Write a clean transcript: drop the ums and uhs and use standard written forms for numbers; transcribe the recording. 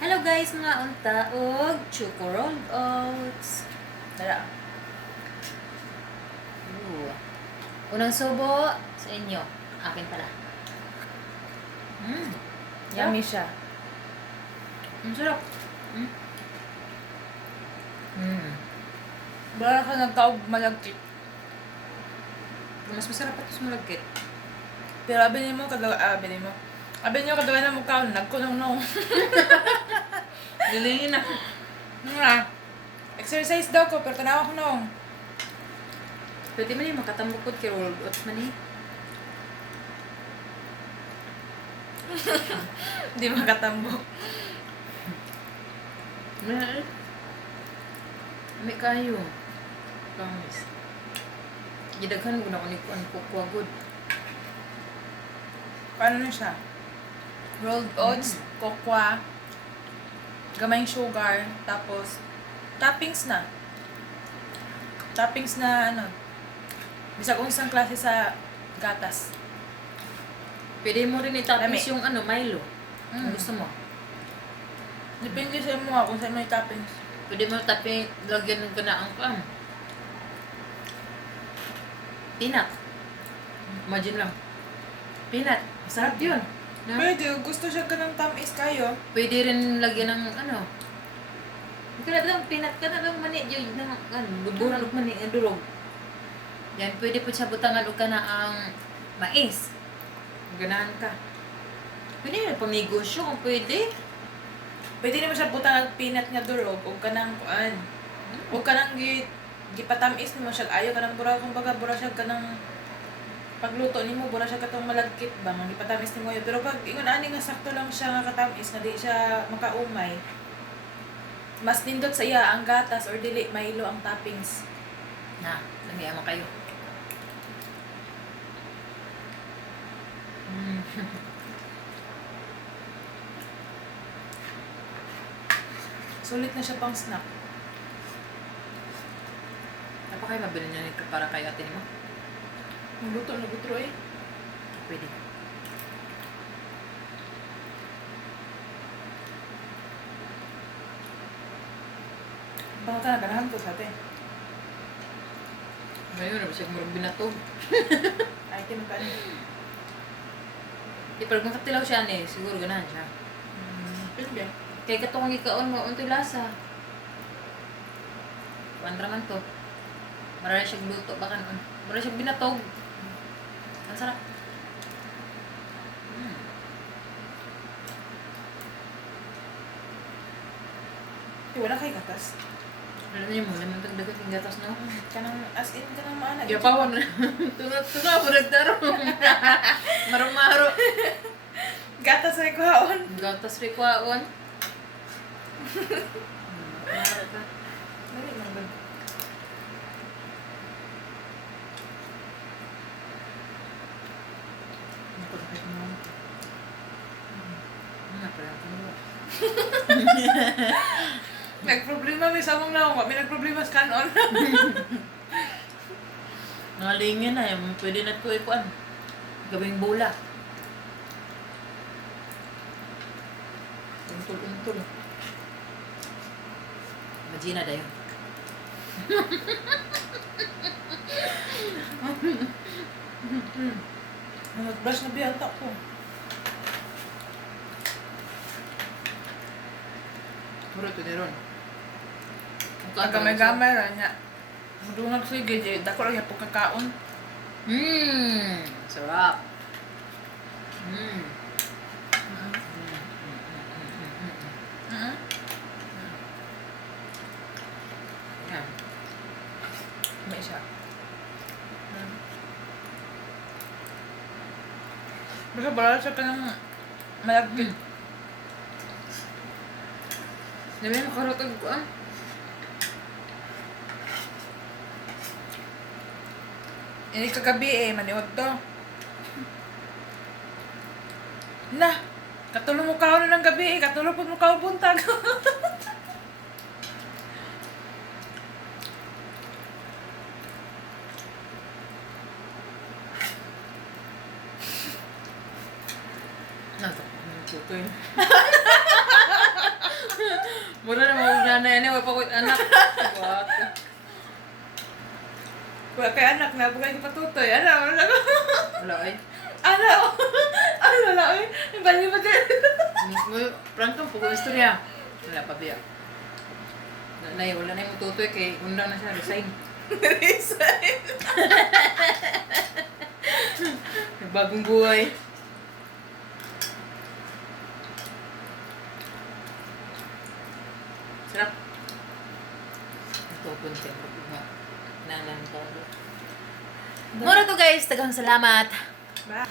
Hello guys, mga unta og choco rolled oats. Tara. Ooh. Unang subo sa inyo. Akin pala. Yummy siya. Ang sarap. Wala ka nagkaog malagkit. Mas masarap ito sa malagkit. Pero abinin mo, abinin nyo kadagay na mukha, nagkunong-nong. Galingin na. Nga. Exercise daw ko, pero tanawa ko nung. Pwede man yung makatambukod kay rolled oats man eh. Hindi makatambok. Well, may kayo. Promise. Gidaghan ko na ko ni kukwagod. Paano na siya? Rolled oats, kokwa, gamayng sugar, tapos toppings na. Toppings na ano, bisa kung isang klase sa gatas. Pwede mo rin itapis Lami. yung ano, Milo. Kung Mm. gusto mo. Depende sa mo kung saan may toppings. Pwede mo tapi lagyan ng kanaang pan. Peanut. Imagine lang. Peanut. Masarap yun. Na? Pwede, gusto siya ka ng tamis kayo. Pwede rin lagyan ng ano. Kaya lang peanut ka na lang mani yung ng ano, buburan og mani ang durog. Yan pwede po siya butangan og kanaang mais. Ganahan ka. Pwede rin pamigosyo kung pwede. Pwede naman siya butang ang peanut nga durog o kanang kuan. O kanang gipatamis nimo siya ayaw kanang bura kumbaga bura siya kanang pagluto nimo bura siya katong malagkit ba nga gipatamis nimo yun. Pero pag ingon ani nga sakto lang siya nga katamis nga di siya makaumay. Mas nindot sa iya ang gatas or dili Milo ang toppings. Na, lamiya mo kayo. Sulit na siya pang snack. Apa kayo mabili niya nito para kay ate mo? Nagutro eh. Pwede. Baka ka ganahan ko sa atin. Ngayon na ba siya murag binatog? Item ka ni. Di pero kung katilaw siya ni, siguro ganahan siya. Pwede. Kay katong ikaon mo, untoy lasa. Kuandra man to. Marami siyang luto, baka nun. Marami siyang binatog. Ang sarap. Wala kay gatas. Alam niyo mo, naman tagdagat yung gatas, no? Kanang as in kanang maana. Yapawon na. Tunga po nagtarong. Maro-maro. Gatas ay kuhaon. Gatas rin kwaon. Maro ka. Dali man ba? Napagkat mo. Napagkat mo. Nagproblema may samong na ako. May nagproblema sa kanon. Nalingin na yung pwede na ko ikuan. Gawing bola. Untol-untol. Imagina dayo. Nag-brush na biyata ko. Puro ito ni Ron. Ang gamay-gamay ra niya. Mudungag sige, jay. Dako lang yung pagkakaon. Sarap. Yan. May siya. Basta bala siya ka ng malagkit. Dami mo karotag ko ah. Ini kagabi eh, maniod to. Na! Katulong mo kaon na ng gabi eh. Katulong po mo kaon buntag. Nato. Tutoy. Wala kay anak na, bukay ipatutoy. Ano? Wala ay. Ano? Ano na, oy? Bali ba din? Prank to, pag istorya. Wala pa biya. Wala na yung tutoy kay undang na siya, resign. Resign. Bagong buhay. Sarap. Ito po siya. Nalang to. Mura to guys, tagang salamat. Ba?